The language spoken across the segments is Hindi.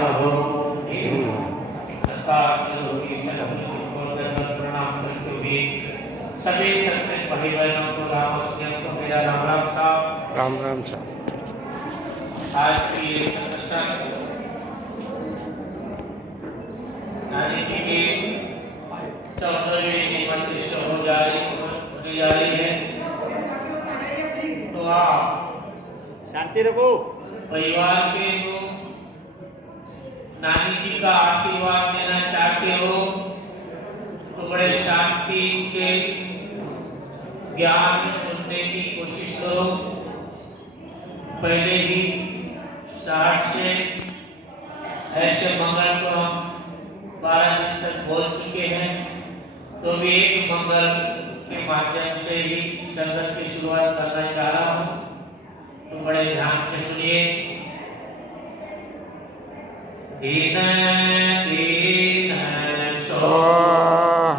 हो सरकार सभी प्रणाम करते हुए सभी सत्संग भाई बहनों को राम को मेरा राम राम साहब। राम राम साहब। आज की ये सत्संग नानी जी की 14वीं निमंत्रित होने जा रही है। तो आप शांति रखो। परिवार के लोग नानी जी का आशीर्वाद लेना चाहते हो तो बड़े शांति से ज्ञान सुनने की कोशिश करो। पहले ही स्टार्ट से ऐसे मंगल को हम 12 दिन तक बोल चुके हैं, तो भी एक मंगल के माध्यम से ही संगत की शुरुआत करना चाह रहा हूँ, तो बड़े ध्यान से सुनिए। दीन दीन सोहंस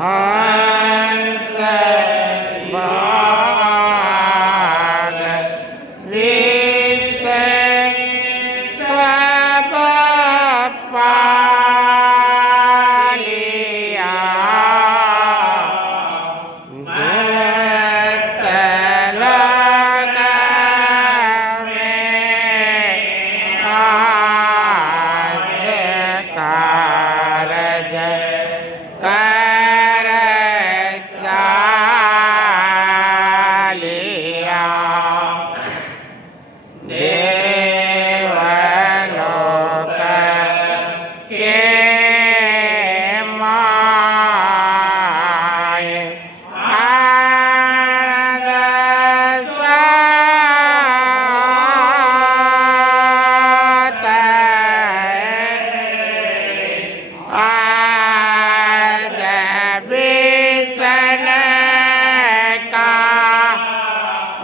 भाग विष सब पालिया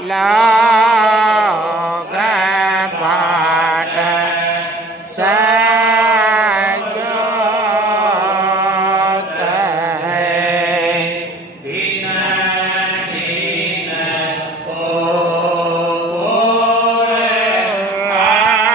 लोग पाठ सजोत है। दीन दीन ओ आज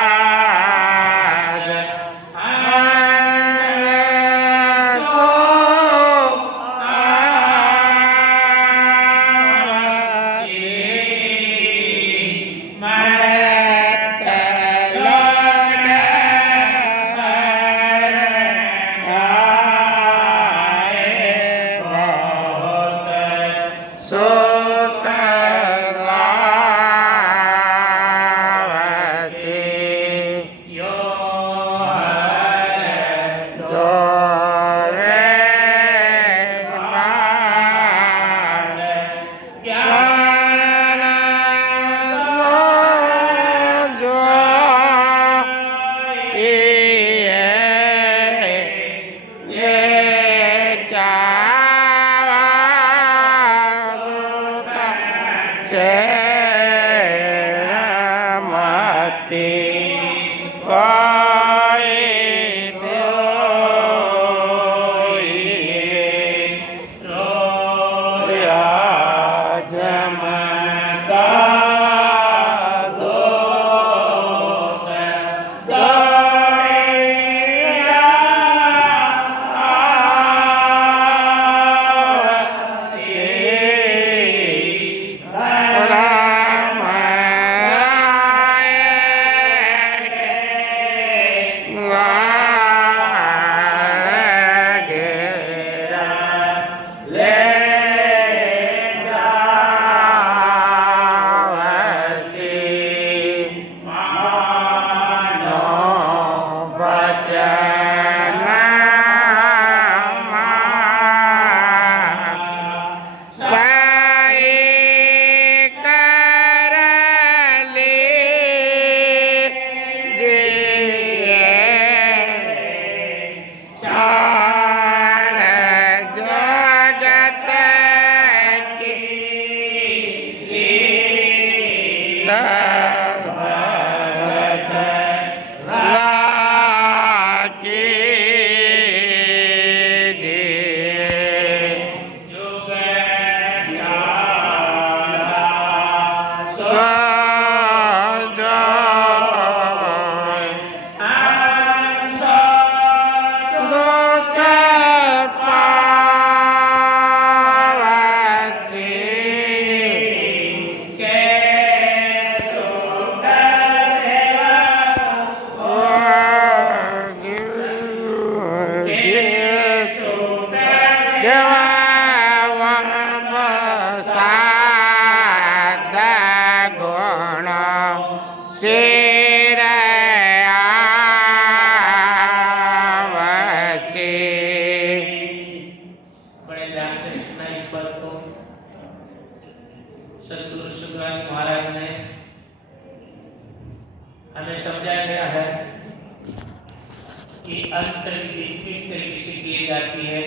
की अंतर विधि किस तरीके से की जाती है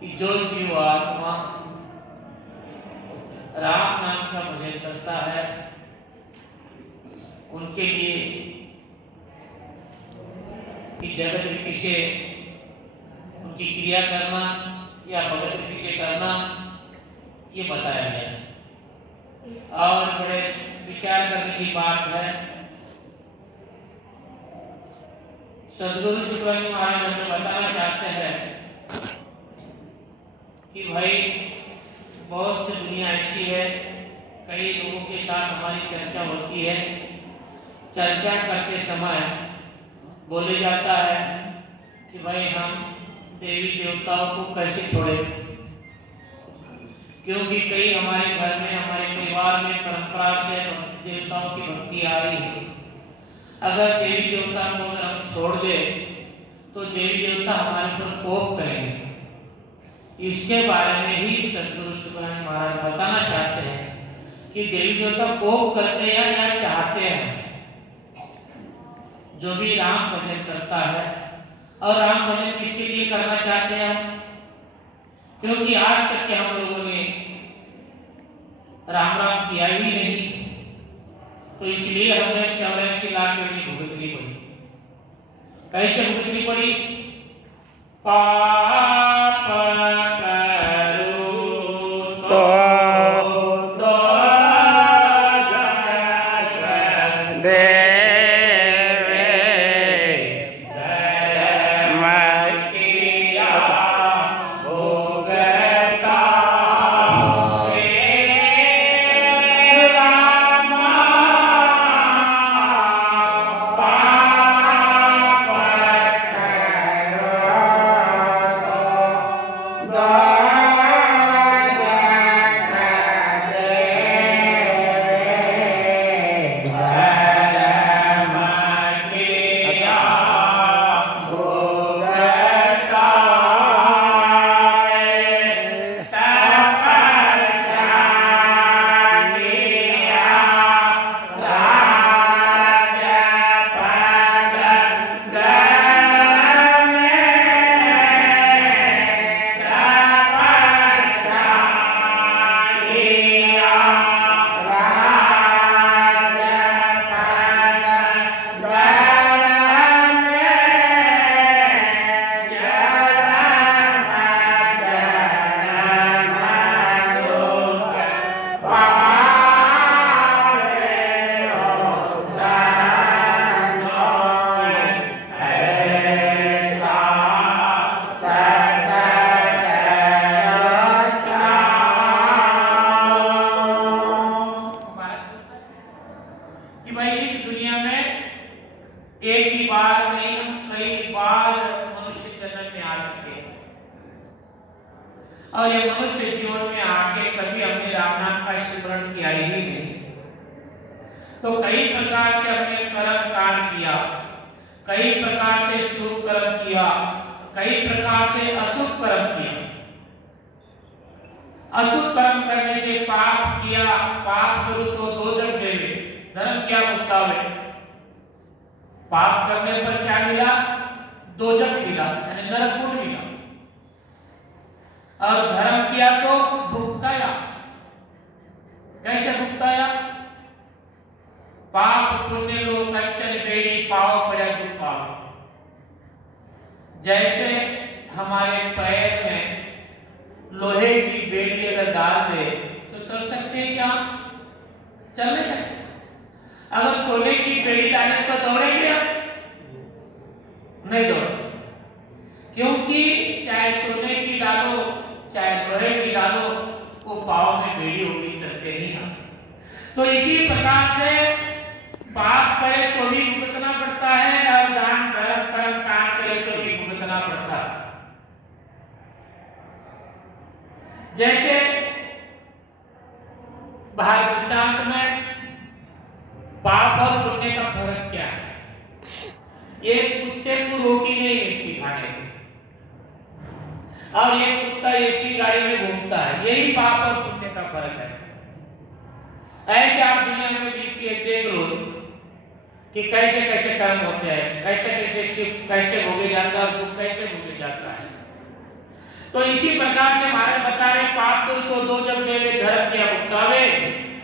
कि जो जीव आत्मा राम नाम का भजन करता है उनके लिए कि जगत रीति से उनकी क्रिया करना या भगत रीति से करना ये बताया गया। और बड़े विचार करने की बात है, सदगुरु सुखराम महाराज हमें बताना चाहते हैं कि भाई बहुत सी दुनिया ऐसी है, कई लोगों के साथ हमारी चर्चा होती है, चर्चा करते समय बोले जाता है कि भाई हम देवी देवताओं को कैसे छोड़े, क्योंकि कई हमारे घर में हमारे परिवार में परंपरा से देवताओं की भक्ति आ रही है। अगर देवी देवता को अगर हम छोड़ दे तो देवी देवता हमारे पर कोप करेंगे। इसके बारे में ही सदगुरु सुखराम महाराज बताना चाहते हैं कि देवी देवता कोप करते हैं या चाहते हैं। जो भी राम भजन करता है, और राम भजन किसके लिए करना चाहते हैं, क्योंकि आज तक के हम लोगों ने राम राम किया ही नहीं, तो इसलिए हमें 84 लाख योनि भुगतनी पड़ी। कैसे भुगतनी पड़ी? पाप करो तो एक ही बार नहीं, हम कई बार मनुष्य जन्म में आ चुके हैं, और ये मनुष्य जीवन में आके कभी हमने राम नाम का स्मरण किया ही नहीं। तो कई प्रकार से हमने कर्म कांड किया, कई प्रकार से शुभ कर्म किया, कई प्रकार से अशुभ कर्म किया। अशुभ कर्म करने से पाप किया, पाप करो तो दोजख देवे, धर्म क्या भुगतावे। पाप करने पर क्या मिला? दोजख मिला, यानी नरककूट मिला। और धर्म किया तो भुगताया। कैसे भुगताया? पाप पुण्य लो कंचन बेड़ी, पाव पड़ा दुख पाव। जैसे हमारे पैर में लोहे की बेड़ी अगर डाल दे तो चल सकते हैं क्या? चल नहीं सकते। अगर सोने की बेड़ी डालें तो दौड़ेंगे आप? नहीं दौड़ सकते, क्योंकि चाहे सोने की डालो चाहे लोहे की डालो, वो पाँव में बेड़ी होगी, चलते ही ना। तो इसी प्रकार से पाप करे तो भी भुगतना पड़ता है, और दान धर्म कर्म कांड करे तो भी भुगतना पड़ता है। जैसे भारत दृष्टांत में पाप और पुण्य का फर्क क्या है? एक कुत्ते को रोटी नहीं मिलती खाने को, और एक कुत्ता एसी गाड़ी में घूमता है, यही पाप और पुण्य का फर्क है। ऐसे आप दुनिया में देख लो कि कैसे कैसे कर्म होते हैं, कैसे कैसे सुख कैसे भोगे जाता है और दुख कैसे भोगे जाता है। तो इसी प्रकार से महाराज बता रहे पाप तो दो जग देवे धर्म किया भुगतावे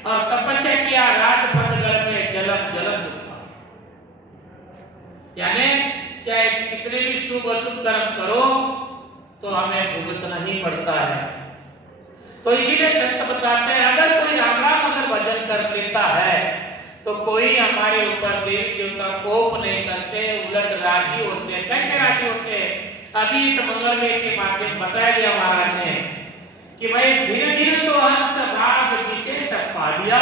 और तपस्या किया राजपथगढ़ में जलम जलम दुखा। यानी चाहे कितने भी शुभ अशुभ कर्म करो तो हमें भुगतना ही पड़ता है। तो इसीलिए संत बताते हैं अगर कोई राम राम अगर भजन कर लेता है तो कोई हमारे ऊपर देवी देवता कोप नहीं करते, उलट राजी होते हैं। कैसे राजी होते हैं? अभी इस मंगल में के माध्यम बताया गया महाराज ने कि भाई दिन दिन सोहंस भाग विशेष पालिया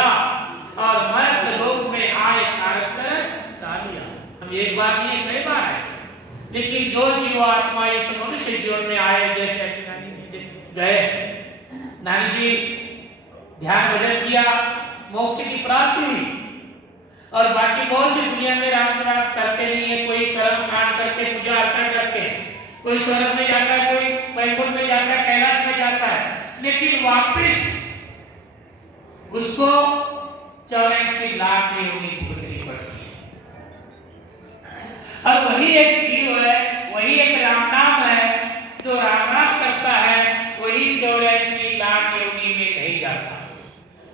और मर्त लोक में आए कारज कर चालिया। हम एक बार नहीं कई बार है, लेकिन जो जीव आत्मा इस मनुष्य जीवन में आए, जैसे नानी जी गए, नानी जी ध्यान भजन किया, मोक्ष की प्राप्ति हुई और बाकी बहुत सी दुनिया में राम राम करते नहीं है। कोई कर्म कांड करके पूजा अर्चना करते हैं, कोई स्वर्ग में जाता है, कोई वैकुंठ में जाता है, कैलाश में जाता है, लेकिन वापस उसको 84 लाख योनि भुगतनी पड़ती है। और वही एक जीव है, वही एक राम नाम है, जो राम नाम करता है वही 84 लाख योनि में नहीं जाता।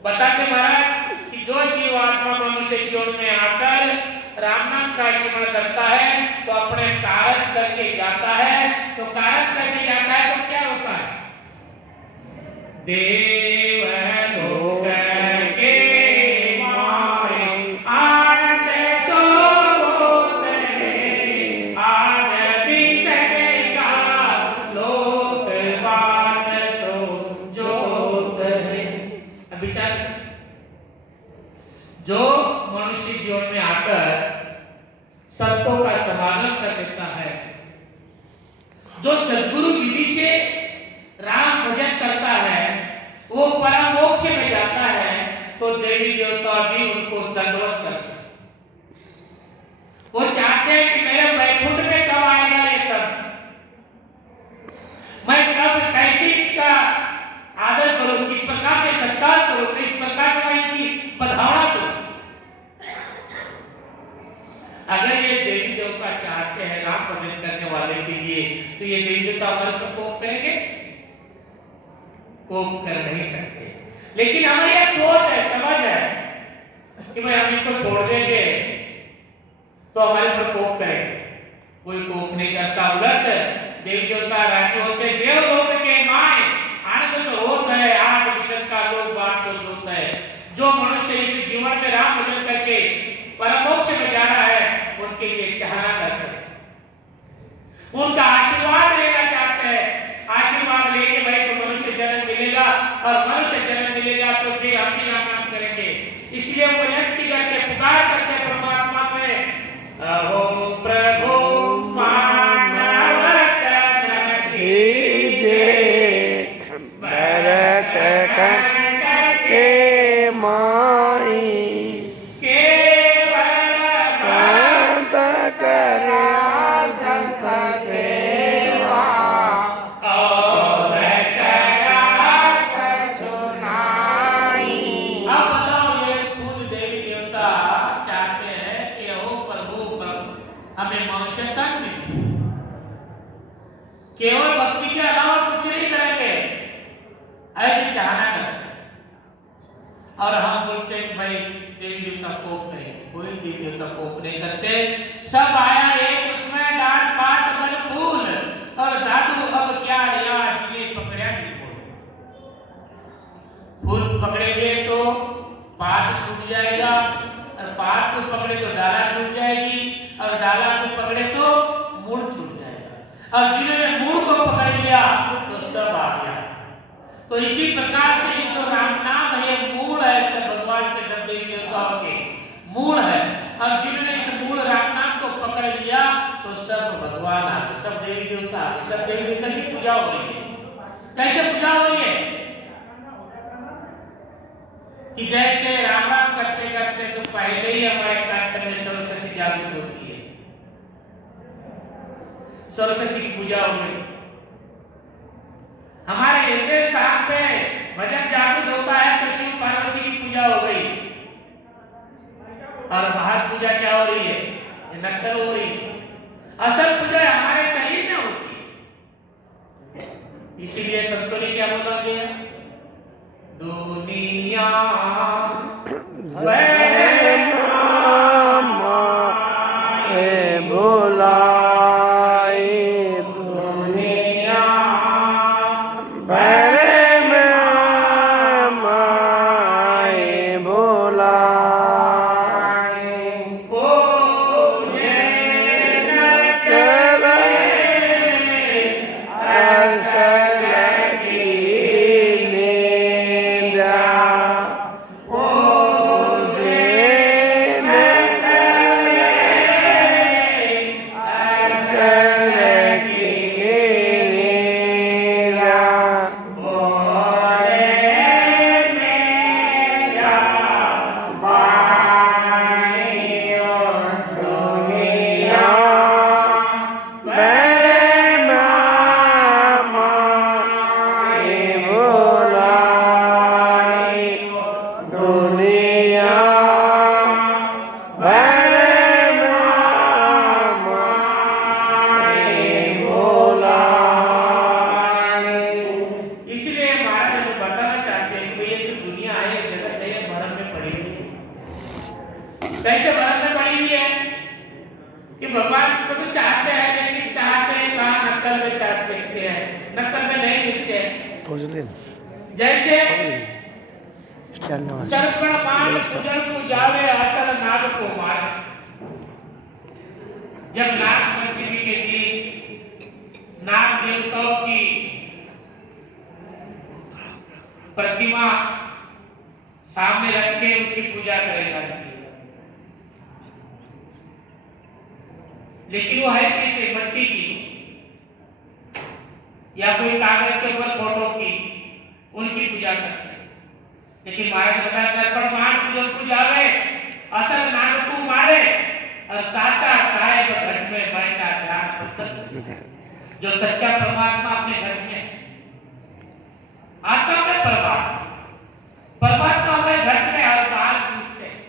बताते महाराज कि जो जीव आत्मा मनुष्य जीवन में आकर राम नाम का स्मरण करता है तो अपने कारज करके जाता है। तो कारज करके जाता है तो क्या होता है? देवलोक के माए आनंद सोते आज बिसरेगा लोक बाण सो जोत है। अब विचार, जो मनुष्य जीवन में आकर संतों का समागम कर लेता है, जो सद्गुरु विधि से राम भजन करता है, वो परम मोक्ष में जाता है। तो देवी देवता भी उनको दंडवत करते हैं। वो चाहते हैं कि मेरे वैकुंठ में कब आएगा ये सब, मैं कब कैसे इनका आदर करूं, किस प्रकार से सत्कार करूं, किस प्रकार से मैं इनकी बधावना करूं। अगर ये देवी देवता चाहते हैं राम भजन करने वाले के लिए, तो ये देवी देवता हमारे पर कोप करेंगे? कोप कर नहीं सकते। लेकिन हमारी यह सोच है, समझ है कि भाई हम इनको छोड़ देंगे तो हमारे पर कोप करेंगे। कोई कोप नहीं करता, उलट देवी देवता राजी होते। देवलोक के माए आनंद से होता है आज विषय का लोग बात सोच होता है। जो मनुष्य इस जीवन में राम भजन करके परम मोक्ष में जा रहा है उनके लिए चाहना करते हैं, उनका आशीर्वाद लेना चाहते हैं। आशीर्वाद लेंगे भाई तो मनुष्य जन्म मिलेगा और मनुष्य जन्म मिलेगा तो फिर हम भी राम नाम करेंगे। इसलिए वो विनती करके पुकार करते परमात्मा से, अहो प्रभु मानव तन कीजे भरत के माई संत करे संत सेवा और सुनाई। अब बताओ, ये खुद देवी देवता चाहते हैं कि ओ प्रभु हमें मनुष्य तन मिले, केवल भक्ति के अलावा कुछ नहीं करेंगे, ऐसे चाहना करते हैं। और हम बोलते हैं कि भाई देवी देवता कोप नहीं, कोई देवी देवता कोप नहीं करते। सब आया एक उसमें डांट पात बल फूल और दादू अब क्या रिया जिन्हें पकड़िया नहीं। फूल पकड़ेंगे तो पात छूट जाएगा और पात को पकड़े तो डाला छूट जाएगी और डाला को पकड़े तो मूल छूट जाएगा और जिन्होंने मूल को पकड़ लिया तो सब आ गया। तो इसी प्रकार से जो राम नाम है मूल है, सब भगवान के सब देवी देवताओं के मूल है और जिन्होंने इस मूल राम नाम को पकड़ लिया तो सब भगवान आ गए, सब देवी देवता आ गए। सब देवी देवता की पूजा हो रही है। कैसे पूजा हो रही है? कि जैसे राम नाम करते करते तो पहले ही हमारे कंठ में सरस्वती जागृत होती है, सरस्वती की पूजा हो रही। हमारे हृदय स्थान पे भजन जागृत होता है तो शिव पार्वती की पूजा हो गई। और बाहर पूजा क्या हो रही है? ये नक्कल हो रही है। असल पूजा हमारे शरीर में होती है। इसीलिए संतों ने क्या बोला गया? दुनिया बुलाई दुनिया बरे में माए बुलाई को असल की निंदा इसलिए महाराज जो बताना चाहते हैं कि ये जो दुनिया है ये जगत है, ये भ्रम में पड़ी हुई है। कैसे भ्रम में पड़ी हुई है कि भगवान को तो चाहते हैं, लेकिन चाहते हैं कहाँ? नक्कल में चाहते देखते हैं, नक्कल में नहीं दिखते हैं। जैसे सर्पण मान सुजन को जावे असल नाग को मारे। जब नाग पंचमी के दिन नाग देवताओं की प्रतिमा सामने रख के उनकी पूजा करी जाती है, लेकिन वो है कैसे? मिट्टी की या कोई कागज के ऊपर फोटो की, उनकी पूजा करते हैं। लेकिन महाराज बताया सर्पण मान पूजन को जावे असल नाग को मारे और साचा साहेब घट में बैठा ध्यान। जो सच्चा परमात्मा अपने घर में आत्मा में परमात्मा हमारे घट में हर बार पूछते हैं।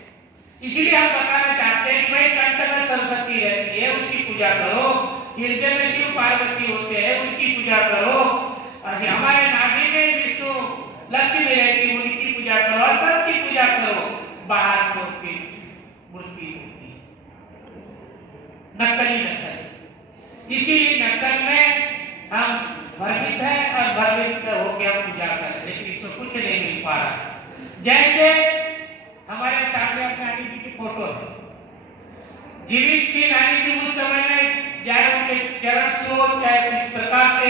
इसीलिए हम बताना चाहते हैं कि भाई कंठ में सरस्वती रहती है, उसकी पूजा करो। हृदय में शिव पार्वती होते हैं, उनकी पूजा करो। और हमारे नाभि में विष्णु लक्ष्मी रहती है, उनकी पूजा करो। असर की पूजा करो। बाहर तो की मूर्ति होती है, नक्कली। इसी नक्कल में हम भ्रमित है और भ्रमित होकर हम पूजा कर रहे हैं, लेकिन इसमें कुछ नहीं मिल पा रहा। जैसे हमारे सामने अपने नानी जी की फोटो है, जीवित थी नानी जी उस समय में, चाहे उनके चरण छुओ चाहे किस प्रकार से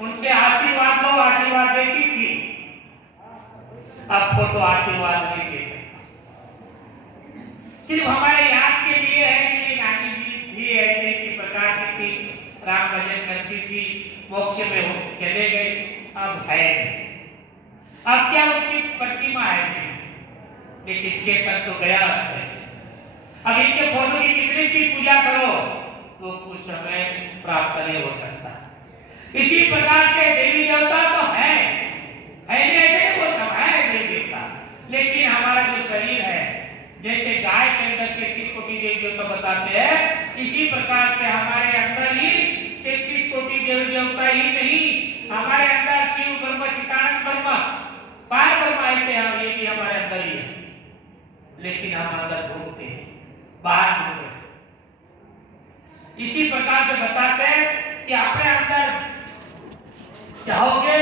उनसे आशीर्वाद लो, आशीर्वाद देती थी। अब फोटो आशीर्वाद नहीं दे सकता। सिर्फ हमारे याद के लिए है कि नानी जी थी, ऐसे इसी प्रकार की थी, राम भजन करती थी, मोक्ष में वो चले गए, अब है नहीं। अब क्या उनकी प्रतिमा ऐसी, लेकिन चेतन तो गया उसमें। अब इनके फोटो की कितनी की पूजा करो तो कुछ समय प्राप्त नहीं हो सकता। इसी प्रकार से देवी देवता तो है नहीं ऐसे नहीं बोलता, है देवी देवता, लेकिन हमारा जो शरीर है, जैसे गाय के अंदर 33 कोटि देवी देवता बताते हैं, इसी प्रकार से हमारे अंदर ही 33 कोटि देवी देवता ही नहीं, हमारे अंदर शिव ब्रह्म चिदानंद ब्रह्म पार ब्रह्म ऐसे हम, ये भी हमारे अंदर ही है, लेकिन हम अंदर घूमते हैं, बाहर घूमते हैं। इसी प्रकार से बताते हैं कि अपने अंदर चाहोगे,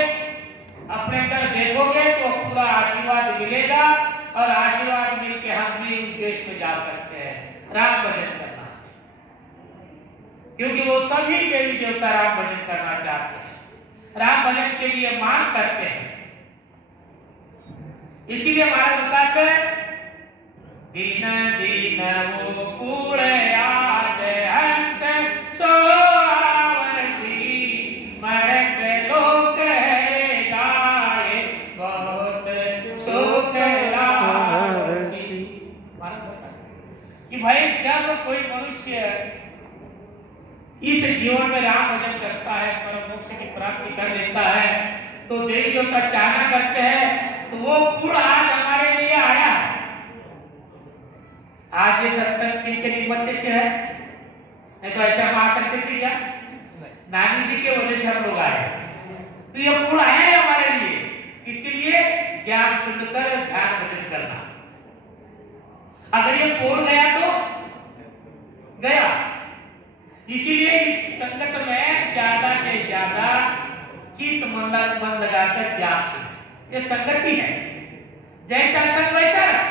अपने अंदर देखोगे तो पूरा आशीर्वाद मिलेगा, और आशीर्वाद मिलके हम भी उस देश में जा सकते हैं राम भजन करना, क्योंकि वो सभी देवी देवता राम भजन करना चाहते हैं, राम भजन के लिए मांग करते हैं। इसीलिए महाराज बताते हैं, दीन दीन वो कूड़े आज हंस सोवसी, मरत लोक है गाए बहुत सुख लावसी। कि भाई जब कोई मनुष्य इस जीवन में राम भजन करता है, परम मोक्ष की प्राप्ति कर लेता है, तो देवी देवता चाहना करते हैं तो वो पूर्ण आज हमारे लिए आया है, आज ये सत्संग किनके निमित्त से है? नहीं तो ऐसा हम आ सकते थे क्या? नानी जी के वजह से हम लोग आए। तो ये पूर्ण आए हैं हमारे लिए, किसके लिए? ज्ञान सुनकर ध्यान भजन करना। अगर ये पूर्ण गया तो गया। इसीलिए इस संगत में ज्यादा से ज्यादा चित्त मन लगाकर ज्ञान सुने। ये संगति है। जैसा संग वैसा रंग,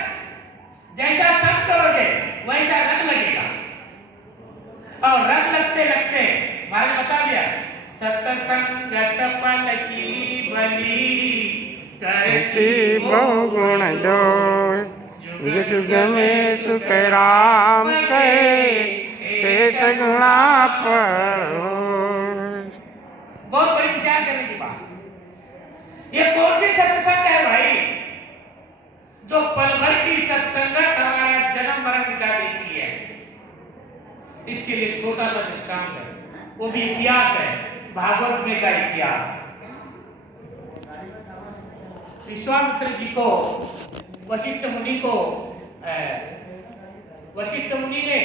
जैसा संग करोगे वैसा रंग लगेगा। और रंग लगते लगते महाराज बता दिया, सत्संगत पल की बलि ऐसी बहुगुण जो युग युग में सुख राम कहे शेष गुणा पर बहुत बड़ी विचार करने की बात। ये कौन सी सत्संग है भाई, जो पल भर की सत्संगत हमारा जन्म मरण मिटा देती है? इसके लिए छोटा सा दृष्टांत है, वो भी इतिहास है, भागवत में का इतिहास है। विश्वामित्र जी को वशिष्ठ मुनि ने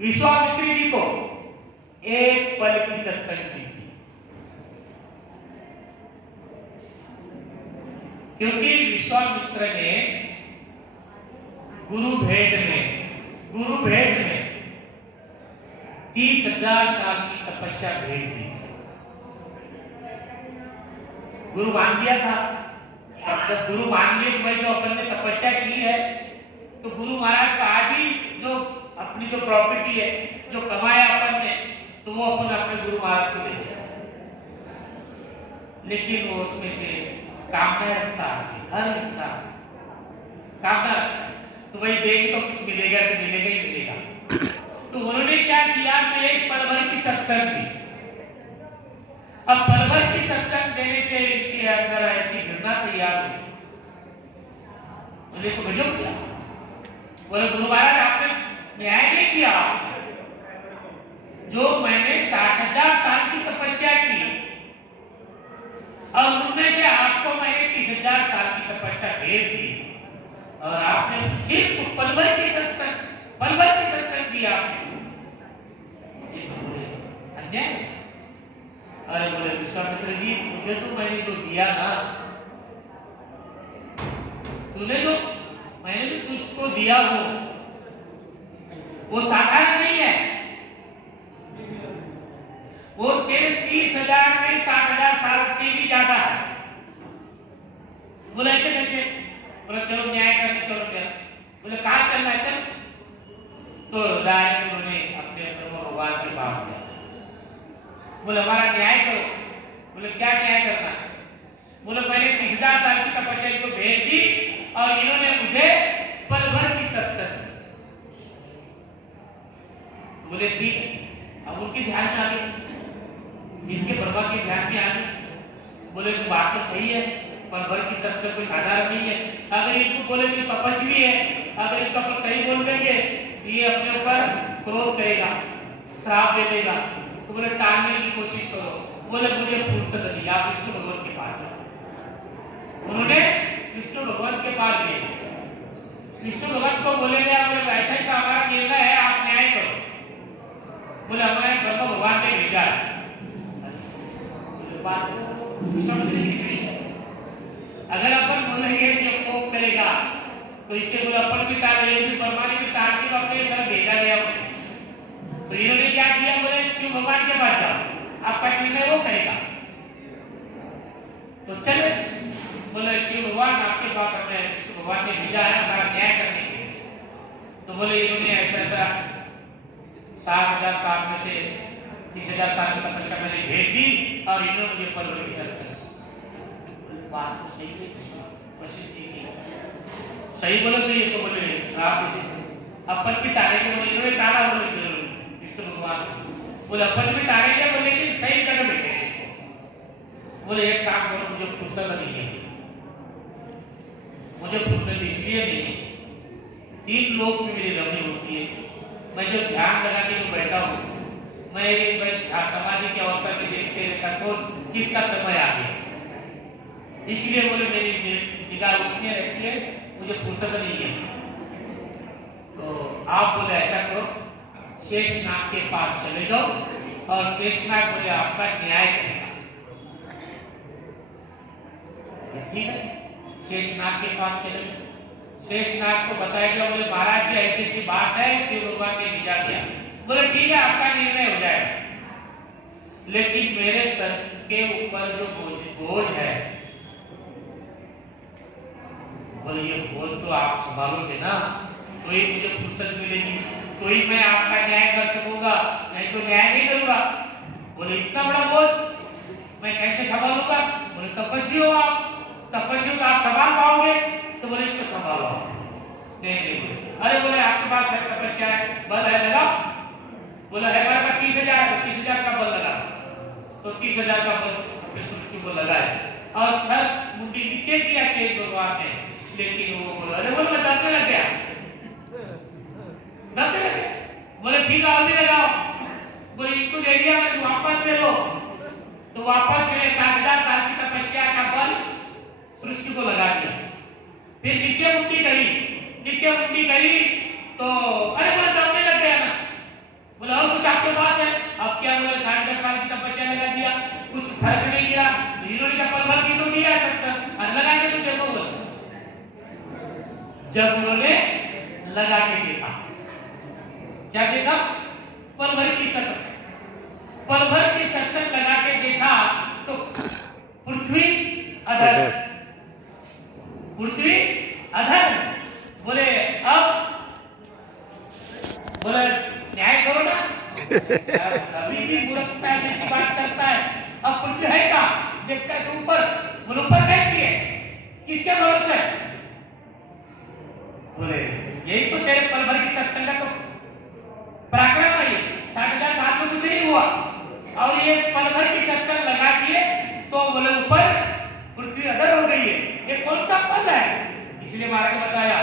विश्वामित्र जी को एक पल की सत्संग दी थी, क्योंकि विश्वामित्र ने गुरु भेंट में 30,000 साल की तपस्या भेंट दी। गुरु मान दिया था। जब गुरु मान लिए भाई जो अपन ने तपस्या की है, तो गुरु महाराज का आदि जो अपनी जो प्रॉपर्टी है जो कमाया अपन ने, तो वो अपन अपने गुरु महाराज को दे दिया। लेकिन वो उसमें से कामना रखता है, हर इंसान कामना रखता है, तो वही देंगे तो कुछ मिलेगा, तो मिलेगा ही मिलेगा। तो उन्होंने क्या किया, तो एक पल भर की सत्संग दी। अब पल भर की सत्संग देने से इनके अंदर ऐसी घृणा तैयार हुई। बोले तो गजब किया। बोले गुरु महाराज आपने न्याय नहीं किया। जो मैंने 60,000 साल की तपस्या की और उनमें से आपको मैंने 30,000 साल की तपस्या भेज दी, और आपने सिर्फ पल भर की सत्संग दिया आपने। ये तो बोले अन्याय। अरे बोले विश्वामित्र जी, मुझे तो मैंने जो दिया ना, मैंने जो तुझको दिया वो साधारण नहीं है। वो तेरे 30,000 नहीं 60,000 साल से भी ज्यादा है। बोले ऐसे कैसे? बोले चलो न्याय करने चलो क्या। बोले कहाँ चलना है? चल। तो डायरेक्ट उन्होंने अपने भगवान के पास गया। बोले हमारा न्याय करो। बोले क्या न्याय करना? बोले मैंने 30,000 साल की तपस्या को भेज दी और इन्होंने मुझे पल भर की सत्संग। बोले ठीक है। अब उनके ध्यान में आ गए, इनके ब्रह्मा के ध्यान में आ गए। बोले तो बात तो सही है, पल भर की सत्संग कोई साधारण नहीं है। अगर इनको बोले कि तपस्वी है, अगर इनका कुछ सही बोल देंगे ये अपने ऊपर क्रोध करेगा, श्राप दे देगा। तो बोले टालने की कोशिश करो। बोले मुझे फुर्सत नहीं, आप विष्णु भगवान के पास जाओ। उन्होंने विष्णु भगवान के पास गए। विष्णु भगवान को बोले गया, बोले ऐसा ऐसा हमारा निर्णय है, आप न्याय करो। बोले हमें ब्रह्म भगवान ने भेजा है। बात विश्वामित्र जी की सही है। अगर अपन बोलेंगे कि अब कोप करेगा तो इससे बोला अपन भी टाल, ये भी ब्रह्मा ने भी टाल के अपने घर भेजा गया बोले। तो इन्होंने क्या किया? बोले शिव भगवान के पास जाओ, आपका निर्णय वो करेगा। तो चले। बोले शिव भगवान आपके पास हमें विष्णु भगवान ने भेजा है हमारा न्याय करने के लिए। तो बोले इन्होंने ऐसा ऐसा 60,000 साल में से 30,000 साल की तपस्या मैंने भेज दी और इन्होंने मुझे पल भर की सत्संग। बात तो सही है, वशिष्ठ जी की सही बोले तो ये तो बोले श्राप दे दे। अपन भी टालेंगे, बोले इन्होंने टाला, बोले विष्णु भगवान बोले अपन भी टालेंगे, बोले लेकिन सही जगह भेजेंगे इसको। बोले एक काम करो, मुझे फुर्सत नहीं है। मुझे फुर्सत इसलिए नहीं है, 3 लोक में मेरी रमनी होती है। मैं जब ध्यान लगा के जो बैठा हूँ, मैं समाधि की अवस्था में देखते रहता कौन किसका समय आ गया। इसलिए बोले मेरी निगाह उसमें रहती है, मुझे फुर्सत नहीं है। तो आप बोले ऐसा करो, शेषनाग के पास चले जाओ और शेषनाग बोले आपका न्याय करेगा। ठीक है, शेषनाग के पास चले गए। शेषनाग को बताया गया, बोले महाराज जी ऐसी ऐसी बात है, शिव भगवान ने भिजा दिया। बोले ठीक है, आपका निर्णय हो जाएगा, लेकिन मेरे सर के ऊपर जो बोझ है, बोले ये बोझ तो आप संभालोगे ना, तो ही मुझे फुर्सत मिलेगी, तो ही मैं आपका न्याय कर सकूंगा, नहीं तो न्याय नहीं करूंगा। बोले इतना बड़ा बोझ मैं कैसे संभालूंगा? बोले तपस्वी हो आप, तपस्वी तो आप संभाल पाओगे? तो बोले इसको संभालो। नहीं बोले, अरे बोले आपके पास है तपस्या है, बल है, लगाओ। बोला है मेरे पास 30,000 का बल लगा, तो 30,000 का बल सृष्टि को लगाए और सर मुंडी नीचे किया शेष भगवान ने, लेकिन वो बोला, अरे बोले मैं दबने लग गया, दबने लग गया। बोले ठीक है और भी लगाओ। बोले इनको दे दिया, मैं वापस ले लो। तो वापस मेरे 60,000 साल की तपस्या का बल सृष्टि को लगा दिया। फिर नीचे मुंडी करी तो अरे बोले दबने लग गया ना। बोले और कुछ आपके पास है? अब क्या? बोले 60,000 साल की तपस्या लगा दिया, कुछ फर्क नहीं गिरा, इन्होंने क्या पल भर की तो दिया सत्संग, और लगा के तो देखो। बोले जब उन्होंने लगा के देखा, क्या देखा? पल भर की सत्संग लगा के देखा तो पृथ्वी अधर। बोले अब बोले न्याय करो ना। कभी भी मूर्खता जैसी बात करता है। अब पृथ्वी है क्या? देखता है तो ऊपर, बोले ऊपर कैसी है, किसके भरोसे है? बोले यही तो तेरे पल भर की सत्संग का तो पराक्रम है। 60,000 साल में कुछ नहीं हुआ और ये पल भर की सत्संग लगा दिए तो बोले ऊपर पृथ्वी अधर हो गई है। ये कौन सा पल है? इसलिए महाराज ने बताया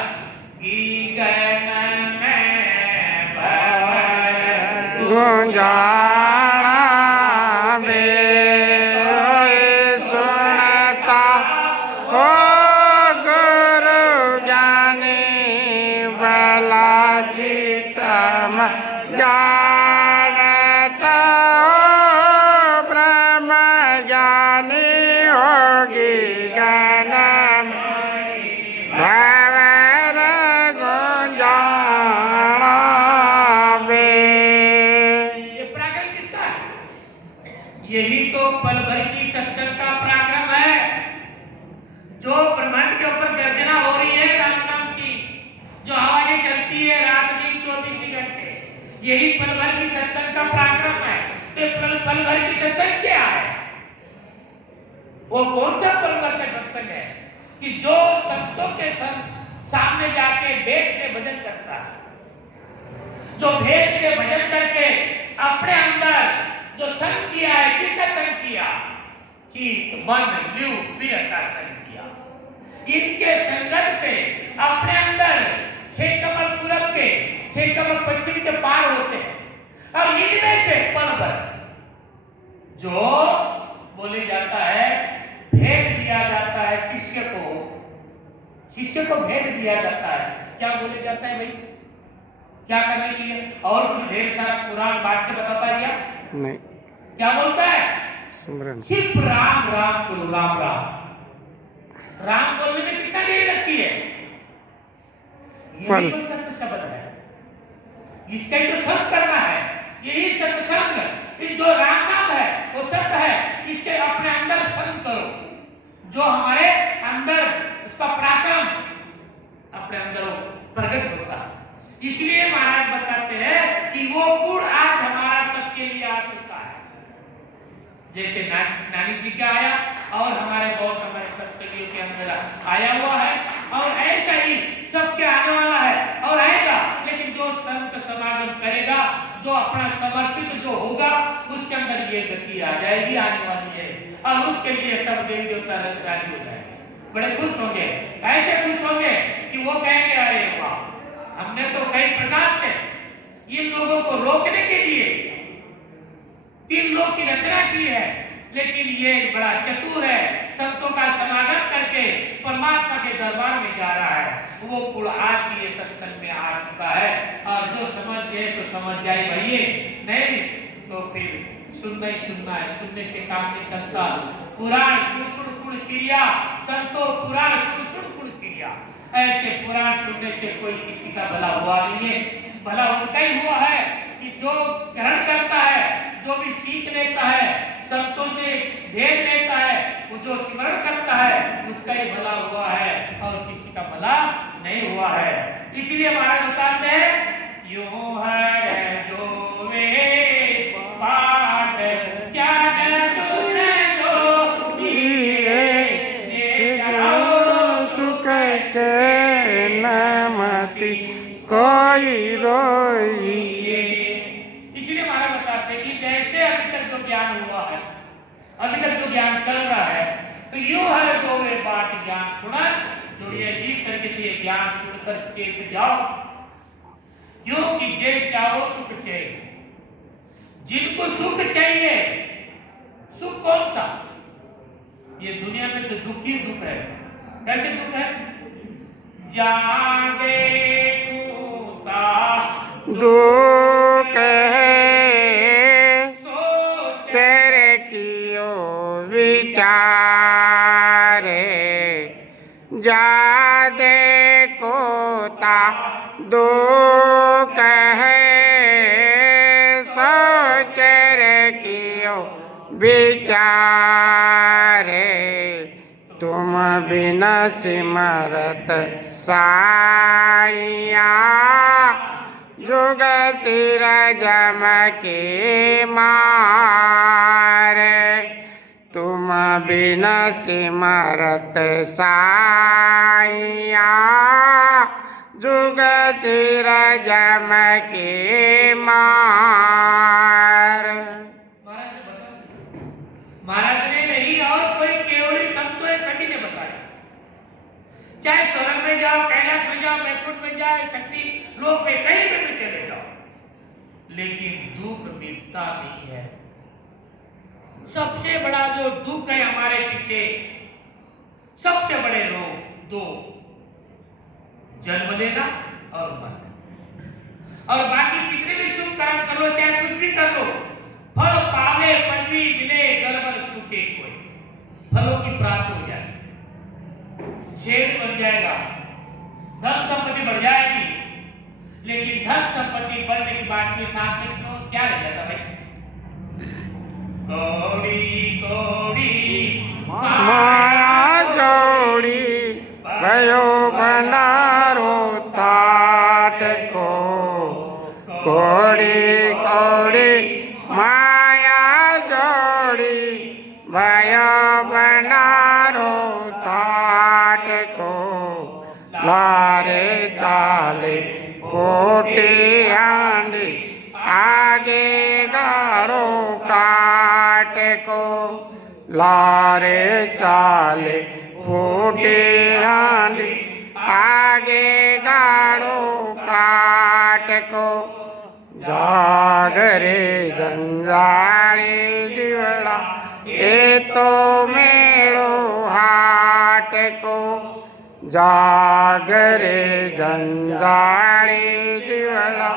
कि गगन में भंवर गुंजारा में सुनता हो गुरु जाने भला चितम जानता हो ब्रह्म ज्ञानी होगी गनम भंवर गुंजारा ये पराक्रम किसका है? यही तो पल भर की सत्संग का पराक्रम है। जो ब्रह्मांड के ऊपर गर्जना हो रही है राम नाम की, जो आवाजें चलती है रात दिन 24 घंटे, यही पल भर की सत्संग का पराक्रम है। तो पल भर की सत्संग क्या है? वो कौन सा पल भर का सत्संग है कि जो संतों के सामने जाके वेद से भजन करता है, जो भेद से भजन करके अपने अंदर जो संग किया है, किसका संग किया? चित मन लिव वीर का संग किया। इनके संगत से अपने अंदर 6 कमल पूरब के 6 कमल पश्चिम के पार होते हैं और इनमें से पल भर जो बोले जाता है भेद दिया जाता है शिष्य को भेद दिया जाता है। क्या बोले जाता है भाई? क्या करने के लिए? और कुछ ढेर सारा पुराण बात के बताता है क्या? नहीं, क्या बोलता है? सुमरन सिर्फ राम राम करो, राम राम। राम बोलने में कितना देर लगती है? यही तो सत्य शब्द है, इसका ही तो सत्य करना है। यही सत्संग, इस जो राम नाम है वो सत्य है, इसके अपने अंदर संग करो। जो हमारे अंदर उसका पराक्रम अपने अंदर प्रकट होता है। इसलिए महाराज बताते हैं कि वो गुण आज हमारा सबके लिए आ चुका है। जैसे नानी जी का आया और हमारे बहुत हमारे सत्संगियों के अंदर आया हुआ है और ऐसा ही सबके आने वाला है और आएगा। लेकिन जो संत समागम करेगा, जो अपना समर्पित जो होगा, उसके अंदर ये गति आ जाएगी, आने वाली है और उसके लिए सब देवी देवता राजी हो जाएंगे, बड़े खुश होंगे। ऐसे खुश होंगे कि वो कहेंगे अरे वाह, हमने तो कई प्रकार से इन लोगों को रोकने के लिए 3 लोग की रचना की है, लेकिन ये बड़ा चतुर है, संतों का समागम करके परमात्मा के दरबार में जा रहा है। वो कुल आज ही ये सत्संग में आ चुका है, और जो समझ जाए तो समझ जाए भैया, नहीं तो फिर सुनना ही सुनना है, सुनने से काम नहीं चलता। पुराण सुन कुल क्रिया, संतो पुराण सुन कुल क्रिया। ऐसे पुराण सुनने से कोई किसी का भला हुआ नहीं है, भला उनका ही हुआ है कि जो ग्रहण करता है, जो भी सीख लेता है, संतों से भेद लेता है, वो जो स्मरण करता है, उसका ही भला हुआ है, और किसी का भला नहीं हुआ है। इसलिए महाराज बताते हैं, यूं है जो वे पाठ ज्ञान सुन जो ये जाओ सुख चैन मति कोई रोइए। इसलिए महाराज बताते हैं कि जैसे अभी तक जो ज्ञान हुआ है, अभी तक जो ज्ञान चल रहा है, तो यूं हर जो वे बाट ज्ञान सुना, जो ये इस तरीके से ये ज्ञान सुनकर चेत जाओ, क्योंकि जे चाहो सुख चाहिए। जिनको सुख चाहिए, सुख कौन सा? ये दुनिया में तो दुख ही दुख है। कैसे दुख है? जागे कूता दुख है तेरे कियो विचारे, जा देखो ता दुख है सोच रे कियो विचारे, तुम बिना सिमरत साइया जुग सिर जम के मारे, तुम बिना सिमरत साइया जुग सिर जम के मार। महाराज ने नहीं, और कोई केवड़ी संतों ने सभी ने बताया। चाहे स्वर्ग में जाओ, कैलाश में जाओ, वैकुंठ में जाओ, शक्ति लोक में कहीं पे भी चले जाओ, लेकिन दुख मिटता नहीं है। सबसे बड़ा जो दुख है हमारे पीछे, सबसे बड़े रोग दो, जन्म लेना और मरना। और बाकी कितने भी शुभ कर्म कर लो, चाहे कुछ भी कर लो, फल पावे पदवी मिले गड़बड़ चूके कोई, फलों की प्राप्ति हो जाए, शेर बन जाएगा, धन संपत्ति बढ़ जाएगी, लेकिन धन संपत्ति बढ़ने के बाद में साथ में क्यों क्या रह जाता भाई? कौड़ी कौड़ी माया जोड़ी भयो भंडारो ताट को, कौड़ी कौड़ी माया जोड़ी भयो भंडारो ताट को, लारे चाले कोटी आंडी आगे गाड़ो काट को, लारे चाले फूटे हांडी आगे गाड़ो काट को, जागरे जंजाली जीवड़ा ये तो मेड़ो हाट को, जागरे जंजाली जीवड़ा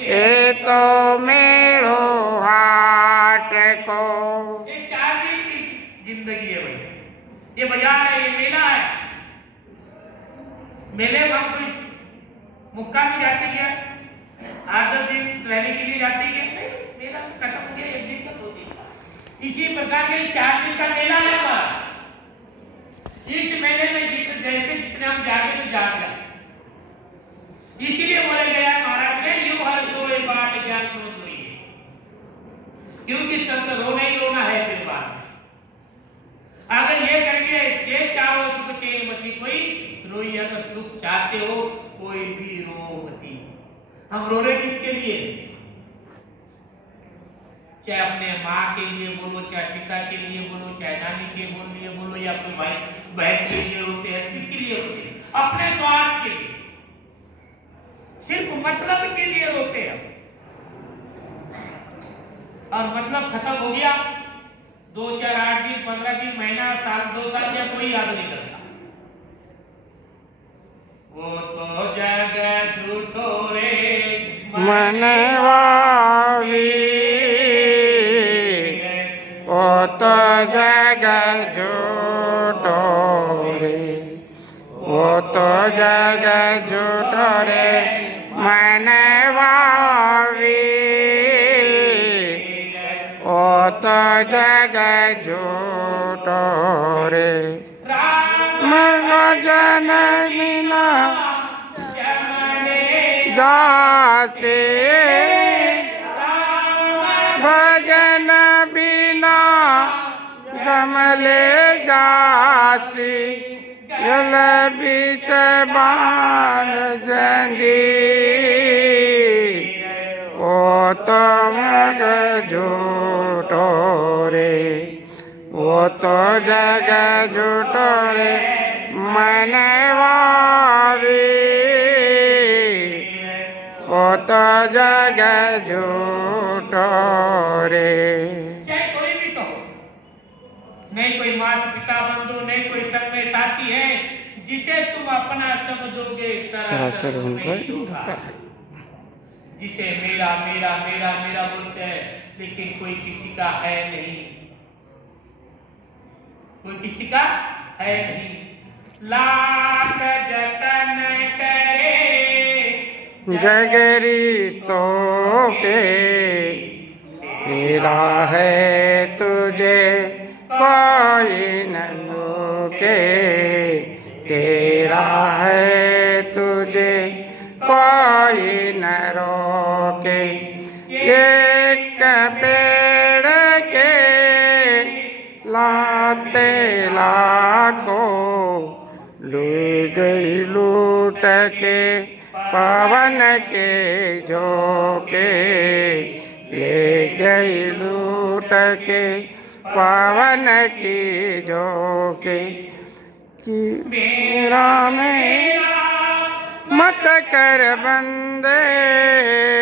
ये तो मेड़ो हाट को। ये 4 दिन की जिंदगी है भाई, ये बाजार है, ये मेला है। मेले में हम कोई मुक्का भी जाते क्या? 8-10 दिन रहने के लिए जाते क्या? नहीं, मेला खत्म हो गया 1 दिन का 2 दिन। इसी प्रकार के 4 दिन का मेला है हमारा। इस मेले में जितने हम जागे तो जाग जाए, इसीलिए बोले गया महाराज ने, यूं हर जो ये बात ज्ञान सुन जोइए, क्योंकि सब रोना ही रोना है फिर बाद में। अगर ये करेंगे, जे चाहो सुख चैन मति कोई रोई, अगर सुख चाहते हो कोई भी रो मती। हम रो रहे किसके लिए? चाहे अपने माँ के लिए बोलो, चाहे पिता के लिए बोलो, चाहे नानी के लिए बोलो, या कोई भाई बहन के लिए रोते हैं, किसके लिए रोते हैं? अपने स्वार्थ के लिए, सिर्फ मतलब के लिए रोते हैं। और मतलब खत्म हो गया 2 4 8 दिन 15 दिन महीना साल 2 साल या कोई याद नहीं करता। वो तो जग झूठो रे मनवा वीर, वो तो जग झूठो रे, वो तो जग झूठो रे मनवा वीर, वो तो जग झूठो रे मन जन बिना जासे, भजन बिना जमले जासी, जल बीच बाण जंजीर, ओ तो मग झूठो रे, वो तो जग झूठो रे मनवा वीर, वो तो जग झूठो रे। चाहे कोई भी कहो, नहीं कोई माता पिता बंधु, नहीं कोई संग में साथी है जिसे तुम अपना समझोगे, सरासर उनका नहीं धोखा है। जिसे मेरा मेरा मेरा मेरा बोलते हैं लेकिन कोई किसी का है नहीं, कोई किसी का है नहीं। लाख जतन करे जगरिश्तों के, तेरा है तुझे कोई न रोके, तेरा है तुझे कोई न रोके। एक पेड़ के लाते लाखों, ले गई लूट के पवन के झोंके, ले गई लूट के पवन की झोंके। कि मेरा मेरा मत कर बंदे,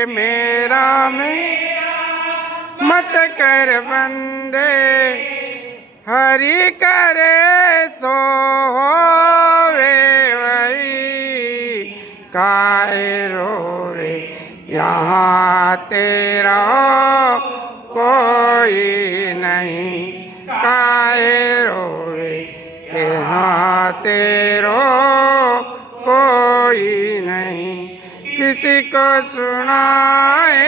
मेरा मेरा मत कर बंदे, हरि करे सो होवे वही, काहे रोवे यहाँ तेरा कोई नहीं, काहे रोवे यहाँ तेरो कोई नहीं। किसी को सुनाए,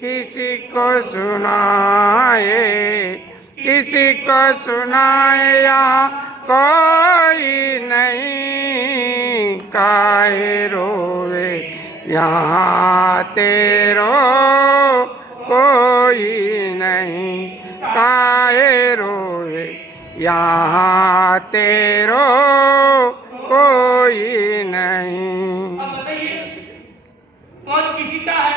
किसी को सुनाए, किसी को सुनाए यहाँ कोई नहीं, काहे रोवे यहाँ तेरो कोई नहीं, काहे रोवे यहाँ तेरो कोई नहीं। अब बताइए कौन किसी का है?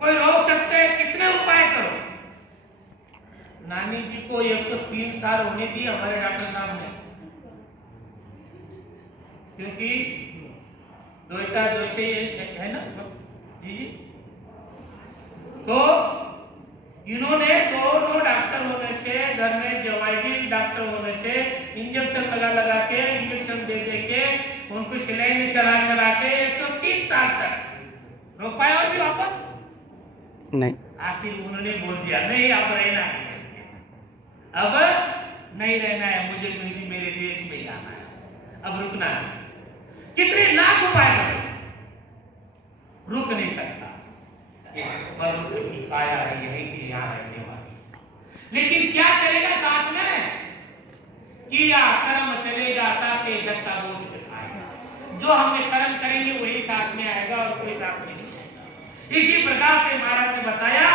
कोई रोक सकते हैं? कितने उपाय करो। नानी जी को 103 साल होने दिए हमारे डॉक्टर साहब ने, क्योंकि द्वैता द्वैते है ना जी जी। तो इन्होंने दोनों डॉक्टर होने से, घर में जवाई भी डॉक्टर होने से, इंजेक्शन लगा लगा के, इंजेक्शन दे दे के, उनको सिलाई चला चला के 103 साल तक रोक पाए और भी वापस नहीं। आखिर उन्होंने बोल दिया नहीं अब रहना है, अब नहीं रहना है, मुझे मेरे देश में जाना है, अब रुकना है। कितने लाख उपाय करो, रुक नहीं सकता। मनुष्य की काया है यही कि यहाँ रहने वाली, लेकिन क्या चलेगा साथ में? किया कर्म चलेगा साथे, धक्का बोझ दिखाएगा। जो हमने कर्म करेंगे वही साथ में आएगा और कोई साथ में नहीं आएगा। इसी प्रकार से महाराज ने बताया,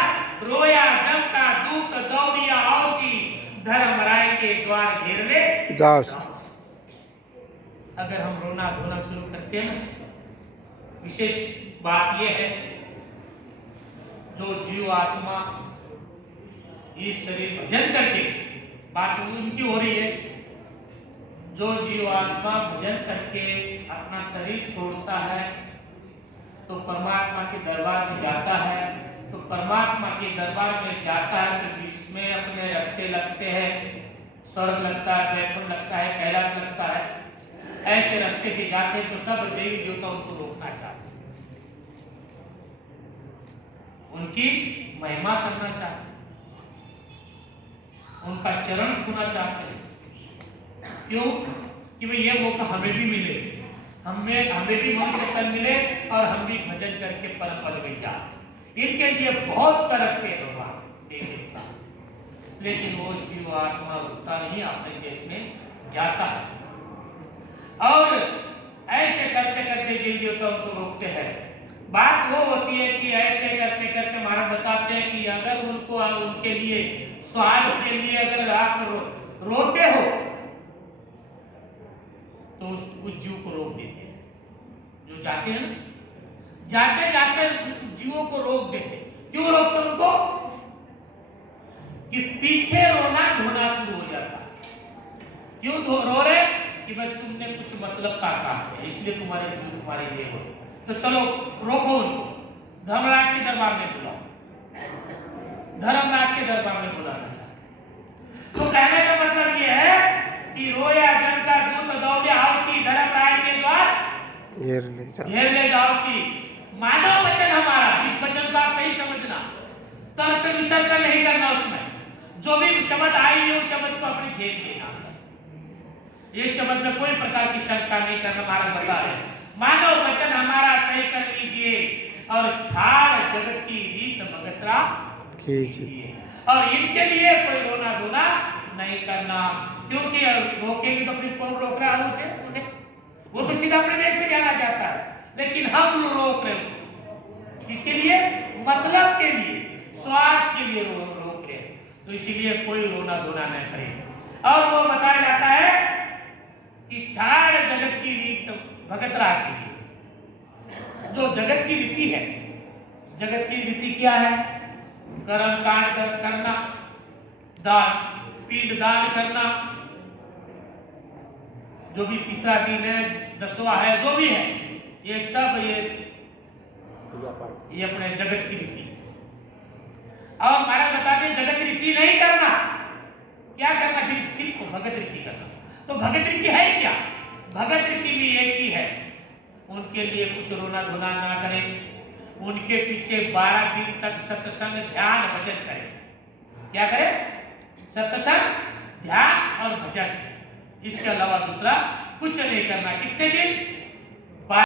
रोया जमता दूत दौड़िया औसी, धर्मराय के द्वार घेर ले जाओ। अगर हम रोना धोना शुरू करते हैं ना, विशेष बात यह है जो जीव आत्मा इस शरीर भजन करके, बात उनकी हो रही है, जो जीव आत्मा भजन करके अपना शरीर छोड़ता है तो परमात्मा के दरबार में जाता है, तो परमात्मा के दरबार में जाता है तो जिसमें अपने रास्ते लगते हैं, स्वर्ग लगता है, वैकुंठ लगता है, कैलाश लगता है, ऐसे रास्ते से जाते हैं तो सब देवी देवता उनको रोकना चाहते हैं, उनकी महिमा करना चाहते हैं, उनका चरण छूना चाहते हैं। क्यों? कि भाई ये मौका हमें भी मिले, हमें भी मनुष्य तन मिले और हम भी भजन करके परम पद में जाए। इनके लिए बहुत तरसते हैं भगवान देवी देवता, लेकिन वो जीव आत्मा रुकता नहीं, अपने देश में जाता है और ऐसे करते करते देवी देवता उनको रोकते हैं। बात वो होती है कि ऐसे करते करते महाराज बताते हैं कि अगर उनको उनके लिए स्वार्थ के लिए अगर आप रोते हो तो उस जीव को रोक देते हैं, जो जाते हैं ना, जाते जाते जीवों को रोक देते। क्यों रोकते उनको? कि पीछे रोना धोना शुरू हो जाता है। क्यों रो रहे? कि भाई तुमने कुछ मतलब का काम किया, इसलिए तुम्हारे जीव तुम्हारे लिए हो, तो चलो रोको उनको, धर्मराज के दरबार में बुलाओ, धर्मराज के दरबार में बुलाना चाहते। तो कहने का मतलब ये है कि रोया जन का दूत दौड़े आवसी, धर्मराज के द्वार घेर ले जाओसी। मानव वचन हमारा, इस वचन को आप सही समझना, तर्क वितर्क नहीं करना, उसमें जो भी शब्द आई है उस शब्द को अपनी झेल लेना, इस शब्द में कोई प्रकार की शंका नहीं करना। महाराज बता रहे मानव वचन हमारा सही कर लीजिए और छाड़ जगत की रीत भगतरा कीजिए, और इनके लिए कोई रोना धोना नहीं करना। क्योंकि रोकेंगे तो फिर कौन रोक रहा है उसे? वो तो सीधा अपने देश में जाना चाहता है, लेकिन हम रोक रहे हैं किसके लिए? मतलब के लिए, स्वार्थ के लिए रोक रहे हैं। तो इसीलिए कोई रोना धोना न करे। और वो बताया जाता है कि छाड़ जगत की रीत भगत राग कीजिए। जो जगत की रीति है, जगत की रीति क्या है? कर्म कांड करना, दान पिंड दान करना, जो भी तीसरा दिन है, दसवां है, जो भी है, ये सब ये अपने जगत की रीति है। और महाराज बताते हैं जगत रीति नहीं करना, क्या करना? फिर सिर्फ भगत रीति करना। तो भगत रीति है क्या? भगत रीति भी एक ही है, उनके लिए कुछ रोना धोना ना करें, उनके पीछे 12 दिन तक सत्संग ध्यान भजन करें। क्या करें? सत्संग ध्यान और भजन, इसके अलावा दूसरा कुछ नहीं करना। कितने दिन?